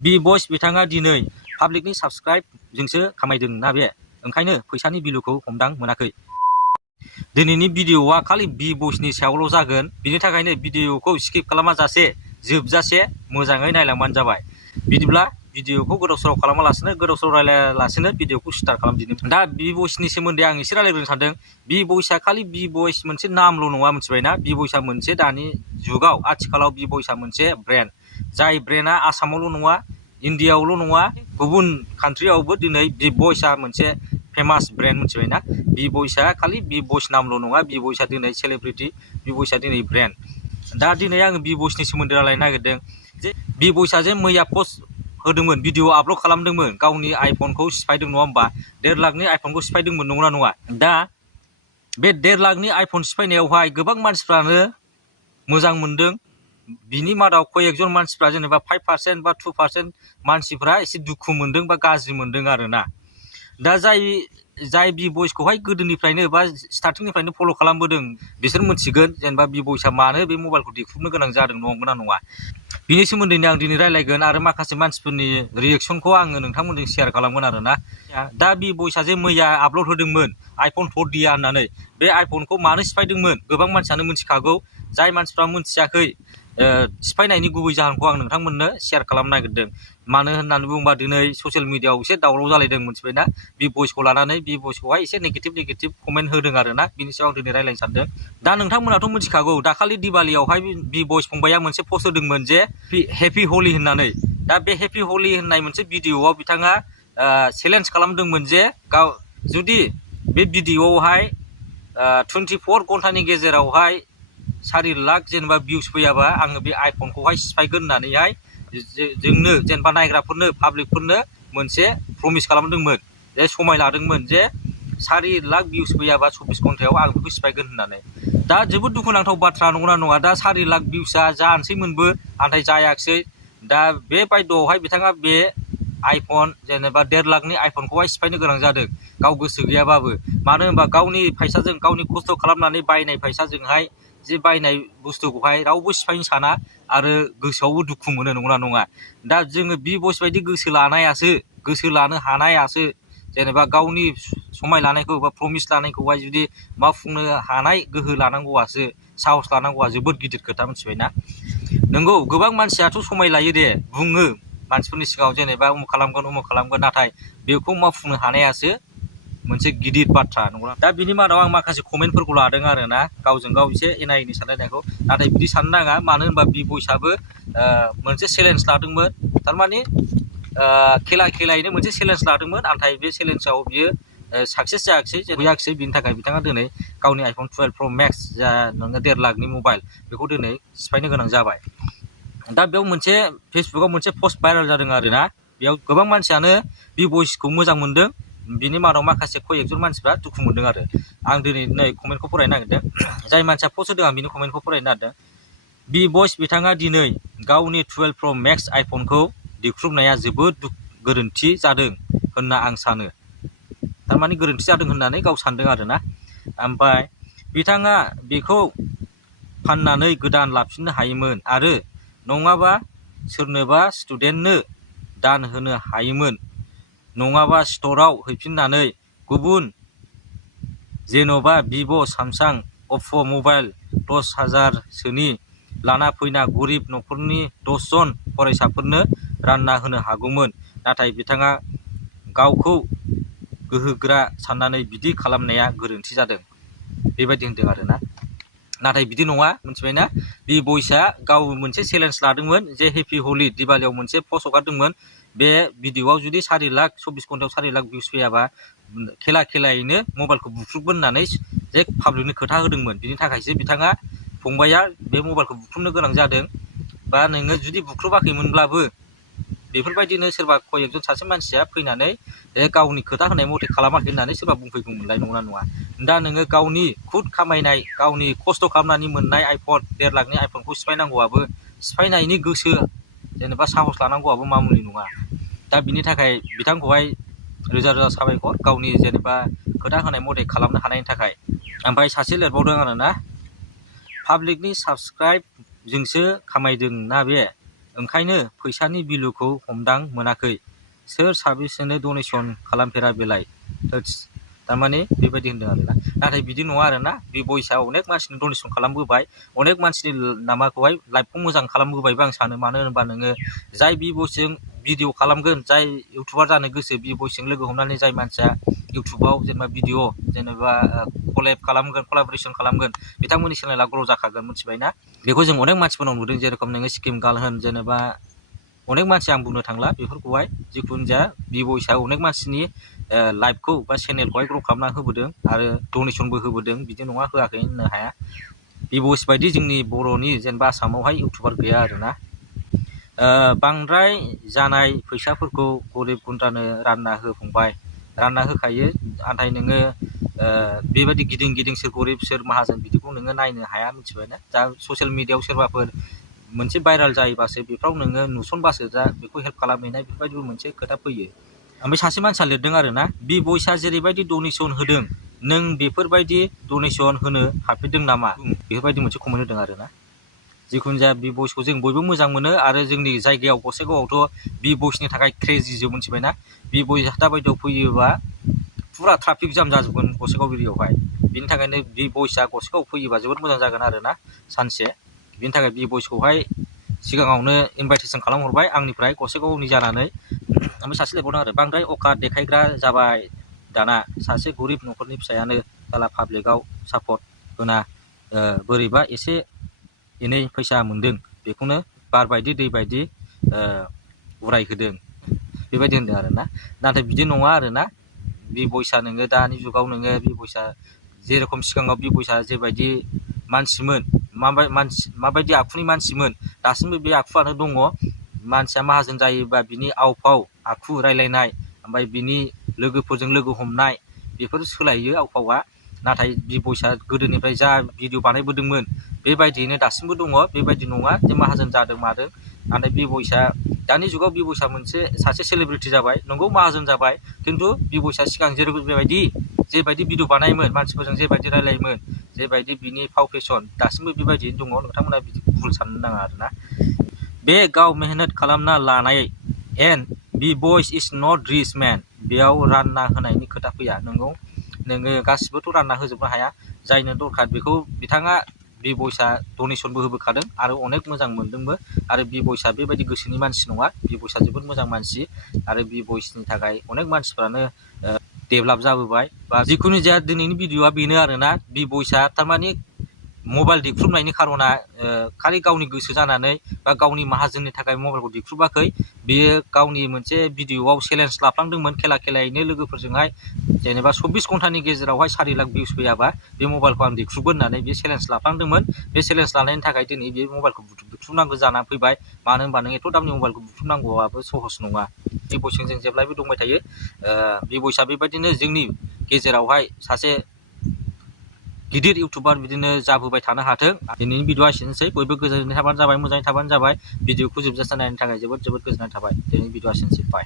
बि बयस बिथाङा दिनै पाब्लिकनि साबस्क्राइबजोंसो खामायदों ना बे ओंखायनो फैसानि भेलुखौ हमदां मोनाखै। दिनैनि भिडिअआ खालि बि बयसनि सायावल' जागोन, बिनि थाखायनो भिडिअखौ स्किप खालामाजासे जोबजासे मोजाङै नायलांबानो जाबाय। बिदिब्ला भिडिअखौ गोदाव सोराव खालामालासिनो गोदाव सोराव रायलायालासिनो भिडिअखौ स्टार्ट खालामदिनि। दा बि बयसनि सोमोन्दै आं एसे रायलायग्रोनो सानदों। बि बयसआ खालि बि बयस मोनसे नामल' नङा, मिथिबायना? बि बयसआ मोनसे दानि जुगाव आथिखालाव बि बयसआ मोनसे ब्रेन्ड, जाय ब्रेन्डआ आसामावल' नङा, इन्डियाआवल' नङा, गुबुन कान्ट्रियावबो दिनै बि बयसआ मोनसे फेमास ब्रेन्ड, मिथिबायना? बि बयसआ खालि बि बयस नामल' नङा, बि बयसआ दिनै सेलिब्रिटि, बि बयसआ दिनै ब्रेन्ड। दा दिनै आङो बि बयसनि सोमोन्दै रायलायनो नागिरदों जे बि बयसआ जे मैया पस्ट होदोंमोन, भिडिअ आपल'ड खालामदोंमोन, गावनि आइफनखौ सिफायदों नङा होमबा? 1.5 लाखनि आइफनखौ सिफायदोंमोन, नंगौना नङा? दा बे 1.5 लाखनि आइफन सिफायनायावहाय गोबां मानसिफ्रानो मोजां मोनदों। बिनि मादाव कयेकजन मानसिफ्रा जेनेबा 5% बा 2% मानसिफ्रा एसे दुखु मोनदों बा गाज्रि मोनदों आरोना। दा जाय बि बयसखौहाय गोदोनिफ्रायनो बा स्टार्टिंनिफ्रायनो फल' खालामबोदों बिसोर मिथिगोन जेनेबा बि बयसआ मानो बे मबाइलखौ दिख्रुबनो गोनां जादों, नंगौना नङा? बिनि सोमोन्दैनो आं दिनै रायलायगोन आरो माखासे मानसिफोरनि रिएक्सनखौ आङो नोंथांमोनजों शेयार खालामगोन आरोना। दा बि बयसआ जे मैया आपल'ड होदोंमोन आइफन 4D होननानै, बे आइफनखौ मानो सिफायदोंमोन गोबां मानसियानो मिथिखागौ। जाय मानसिफ्रा मिथियाखै सिफायनायनि गुबै जाहोनखौ आं नोंथांमोननो शेयार खालामनो नागिरदों। मानो होननानै बुङोबा दिनै ससियेल मिडियाआव एसे दावराव जालायदों, मिथिबायना? बि बयसखौ लानानै बि बयसखौहाय एसे नेगेटिभ कमेन्ट होदों आरोना। बिनि सायाव आं दिनै रायलायनो सानदों। दा नोंथांमोनाथ' मिथिखागौ, दाखालि दिवालियावहाय बि बयस फंबाया मोनसे पस्ट होदोंमोन जे हेपि हलि होननानै। दा बे हेपि हलि होननाय मोनसे भिडिअआव बिथाङा चेलेन्ज खालामदोंमोन जे गाव जुदि बे भिडिअआवहाय 24 घन्टानि गेजेरावहाय 4 लाख जेनेबा भिउस फैयाबा आङो बे आइफनखौहाय सिफायगोन होननानैहाय जोंनो जेनेबा नायग्राफोरनो पाब्लिकफोरनो मोनसे प्रमिस खालामदोंमोन, जे समाय लादोंमोन जे 4 लाख भिउस फैयाबा 24 घन्टायाव आं बेखौ सिफायगोन होननानै। दा जोबोद दुखुनांथाव बाथ्रा, नंगौना नङा? दा 4 लाख भिउसआ जानोसैमोनबो, नाथाय जायाखिसै। दा बे बायद'आवहाय बिथाङा बे आइफन जेनेबा 1.5 लाखनि आइफनखौहाय सिफायनो गोनां जादों, गाव गोसो गैयाबाबो। मानो होनबा गावनि फैसाजों, गावनि खस्थ' खालामनानै बायनाय फैसाजोंहाय जे बायनाय बुस्थुखौहाय रावबो सिफायनो साना आरो गोसोआवबो दुखु मोनो, नंगौना नङा? दा जोङो बि बयस बायदि गोसो लानो हानायासो जेनेबा गावनि समाय लानायखौ बा प्रमिस लानायखौहाय जुदि मावफुंनो हानाय गोहो लानांगौआसो, साहस लानांगौआ जोबोद गिदिर खोथा, मिथिबायना? नंगौ, गोबां मानसियाथ' समाय लायो दे, बुङो मानसिफोरनि सिगाङाव जेनेबा उमुक खालामगोन, नाथाय बेखौ मावफुंनो हानायासो मोनसे गिदिर बाथ्रा, नंगौना? दा बिनि मादाव आं माखासे कमेन्टफोरखौ लादों आरोना, गावजों गाव एसे एना एनि सानलायनायखौ। नाथाय बिदि साननो नाङा, मानो होनबा बि बयसआबो मोनसे चेलेन्ज लादोंमोन, थारमाने खेलायैनो मोनसे चेलेन्ज लादोंमोन, नाथाय बे चेलेन्जआव बियो साक्सेस जायाखिसै। बिनि थाखाय बिथाङा दिनै गावनि आइफन 12 प्र' मेक्स जा नोङो 1.5 लाखनि मबाइल, बेखौ दिनै सिफायनो गोनां जाबाय। दा बेयाव मोनसे फेसबुकाव मोनसे पस्ट भाइरेल जादों आरोना। बेयाव गोबां मानसियानो बि बयसखौ मोजां मोनदों, बिनि मादाव माखासे कयेकजन मानसिफ्रा दुखु मोनदों आरो। आं दिनै कमेन्टखौ फरायनो नागिरदों। जाय मानसिया पस्ट होदों आं बिनि कमेन्टखौ फरायनो नागिरदों। बि बयस बिथाङा दिनै गावनि 12 प्र' मेक्स आइफनखौ दिख्रुबनाया जोबोद गोरोन्थि जादों होनना आं सानो। थारमाने गोरोन्थि जादों होननानै गाव सानदों आरोना। ओमफ्राय बिथाङा बेखौ फाननानै गोदान लाफिननो हायोमोन आरो नङाबा सोरनोबा स्टुडेन्टनो दान होनो हायोमोन, नङाबा स्ट'राव हैफिननानै गुबुन जेन'बा भिभ', सामसां, अप्प' मबाइल 10,000 सोनि लाना फैना गरिब न'खरनि 10 जन फरायसाफोरनो रानना होनो हागौमोन। नाथाय बिथाङा गावखौ गोहोगोरा साननानै बिदि खालामनाया गोरोन्थि जादों, बेबायदि होनदों आरोना। नाथाय बिदि नङा, मिथिबायना? बि बयसआ गाव मोनसे चेलेन्ज लादोंमोन जे हेपि हलि दिवालियाव मोनसे पस्ट हगारदोंमोन। बे भिडिअआव जुदि 4 लाख 24 घन्टायाव 4 लाख भिउस फैयाबा खेलायैनो मबाइलखौ बुख्रुबगोन होननानै जे पाब्लिकनो खोथा होदोंमोन। बिनि थाखायसो बिथाङा फंबाया बे मबाइलखौ बुख्रुबनो गोनां जादों। बा नोङो जुदि बुख्रुबाखैमोनब्लाबो बेफोरबायदिनो सोरबा कयेकजन सासे मानसिया फैनानै गावनि खोथा होनाय मथे खालामाखै होननानै सोरबा बुंफैगौमोनलाय, नंगौना नङा? दा नोङो गावनि खुद खामायनाय, गावनि खस्थ' खालामनानै मोननाय आइफन 1.5 लाखनि आइफनखौ सिफायनांगौआबो, सिफायनायनि गोसो जेनेबा साहस लानांगौआबो मामुलि नङा। दा बिनि थाखाय बिथांखौहाय रोजा रोजा साबायखर, गावनि जेनेबा खोथा होनाय मथे खालामनो हानायनि थाखाय। ओमफ्राय सासे लिरबावदों आरोना, पाब्लिकनि साबस्क्राइबजोंसो खामायदों ना बे ओंखायनो फैसानि भेलुखौ हमदां मोनाखै। सोर साबेसेनो डनेसन खालामफेरा बेलाय? थारमाने बेबायदि होनदों आरोना। नाथाय बिदि नङा आरोना। बि बयसआ अनेक मानसिनो डनेसन खालामबोबाय, अनेक मानसिनि माबाखौहाय लाइफखौ मोजां खालामबोबायबो आं सानो। मानो होनोबा नोङो जाय बि बयसजों भिडिअ खालामगोन, जाय इउटुबार जानो गोसो, बि बयसजों लोगो हमनानै जाय मानसिया इउटुबाव जेनेबा भिडिअ जेनेबा कलेब खालामगोन, कलाबरेसन खालामगोन, बिथांमोननि चेनेला ग्र' जाखागोन, मिथिबायना? बेखौ जों अनेक मानसिफोरनाव नुदों। जेरेखम नोङो स्किम गार्ल होन, जेनेबा अनेक मानसि आं बुंनो थांला बेफोरखौहाय। जिखुनु जाया बि बयसआ अनेक मानसिनि लाइफखौ बा चेनेलखौहाय ग्र' खालामना होबोदों आरो डनेसनबो होबोदों। बिदि नङा होआखै होननो हाया। बि बयस बायदि जोंनि बर'नि जेनेबा आसामावहाय इउटुबार गैया आरोना। बांद्राय जानाय फैसाफोरखौ गरिब गुन्द्रानो रानना हो फंबाय, रानना होखायो। नाथाय नोङो बेबायदि गिदिं गिदिं सोर गरिब सोर माहाजोन बिदिखौ नोङो नायनो हाया, मिथिबायना? दा ससियेल मिडियायाव सोरबाफोर मोनसे भाइराल जायोबासो बेफ्राव नोङो नुसनबासो दा बेखौ हेल्प खालामहैनाय बेफोरबायदिबो मोनसे खोथा फैयो। ओमफ्राय सासे मानसिया लिरदों आरोना, बि बयसआ जेरैबायदि डनेसन होदों, नों बेफोरबायदि डनेसन होनो हाफेरदों नामा? बेफोरबायदि मोनसे कमेन्ट होदों आरोना। जिखुनु जाया बि बयसखौ जों बयबो मोजां मोनो आरो जोंनि जायगायाव गसाइगावआवथ' बि बयसनि थाखाय क्रेजिजोब, मिथिबायना? बि बयस दाबायदियाव फैयोबा फुरा ट्राफिक जाम जाजोबगोन गसाइगाव एरियायावहाय। बिनि थाखायनो बि बयसआ गसाइगावआव फैयोबा जोबोद मोजां जागोन आरोना सानसे। बिनि थाखाय बि बयसखौहाय सिगाङावनो इनभाइटेसन खालामहरबाय आंनिफ्राय गसाइगावनि जानानै। ओमफ्राय सासे लिरबावदों आरो, बांद्राय अकात देखायग्रा जाबाय दाना। सासे गरिब न'खरनि फिसायानो साला पाब्लिकआव सापर्ट होना बोरैबा एसे एनै फैसा मोन्दों, बेखौनो बार बायदि दै बायदि उरायहोदों, बेबायदि होनदों आरोना। नाथाय बिदि नङा आरोना। बि बयसआ नोङो दानि जुगाव नोङो बि बयसआ जेरेखम सिगाङाव बि बयसआ जेबायदि मानसिमोन, माबायदि आखुनि मानसिमोन, दासिमबो बे आखुआनो दङ। मानसिया माहाजोन जायोबा बिनि आव फाव आखु रायलायनाय, ओमफ्राय बिनि लोगोफोरजों लोगो हमनाय, बेफोर सोलायो आव फावआ। नाथाय बि बयसआ गोदोनिफ्राय जा भिडिअ बानायबोदोंमोन बेबायदियैनो दासिमबो दङ। बेबायदि नङा जे माहाजोन जादों मादों। नाथाय बि बयसआ दानि जुगाव बि बयसआ सासे सेलिब्रिटि जाबाय, नंगौ माहाजोन जाबाय, खिन्थु बि बयसआ सिगां जेबायदि भिडिअ बानायोमोन, मानसिफोरजों जेबायदि रायलायोमोन, जेबायदि बिनि फाव फेसन, दासिमबो बेबायदियैनो दङ। नोंथांमोना बिदि भुल साननो नाङा आरोना। बे गाव मेहनत खालामना लानाय एन्ड बि बयस इज नट रिच मेन, बेयाव रानना होनायनि खोथा फैया। नंगौ, नोङो गासिबोथ' रानना होजोबनो हाया। जायनो दरखार बेखौ बिथाङा बि बयसआ डनेसनबो होबोखादों आरो अनेक मोजां मोनदोंबो। आरो बि बयसआ बेबायदि गोसोनि मानसि नङा। बि बयसआ जोबोद मोजां मानसि आरो बि बयसनि थाखाय अनेक मानसिफ्रानो डेभेलप जाबोबाय। बा जिखुनु जाया दिनैनि भिडिअआ बेनो आरोना। बि बयसआ थारमाने मबाइल दिख्रुबनायनि खार'ना खालि गावनि गोसो जानानै बा गावनि माहाजोननि थाखाय मबाइलखौ दिख्रुबाखै। बेयो गावनि मोनसे भिडिअआव चेलेन्ज लाफ्लांदोंमोन खेलायैनो लोगोफोरजोंहाय, जेनेबा 24 घन्टानि गेजेरावहाय 4 लाख भिउस फैयाबा बे मबाइलखौ आं दिख्रुबगोन होननानै बे चेलेन्ज लाफ्लांदोंमोन। बे चेलेन्ज लानायनि थाखाय दिनै बे मबाइलखौ बुख्रुबनांगौ जानानै फैबाय। मानो होनबा नों एथ' दामनि मबाइलखौ बुख्रुबनांगौआबो सहस नङा। बि बयसजों जों जेब्लायबो दंबाय थायो। बि बयसआ बेबायदिनो जोंनि गेजेरावहाय सासे गिदिर इउटुबार बिदिनो जाबोबाय थानो हाथों। दिनैनि भिडिअआ एसेनोसै। बयबो गोजोननाय थाबानो जाबाय, मोजाङै थाबानो जाबाय। भिडिअखौ जोबजासे नायनो थाखाय जोबोद गोजोननाय थाबाय। दिनैनि भिडिअआ एसेनोसै। बाय।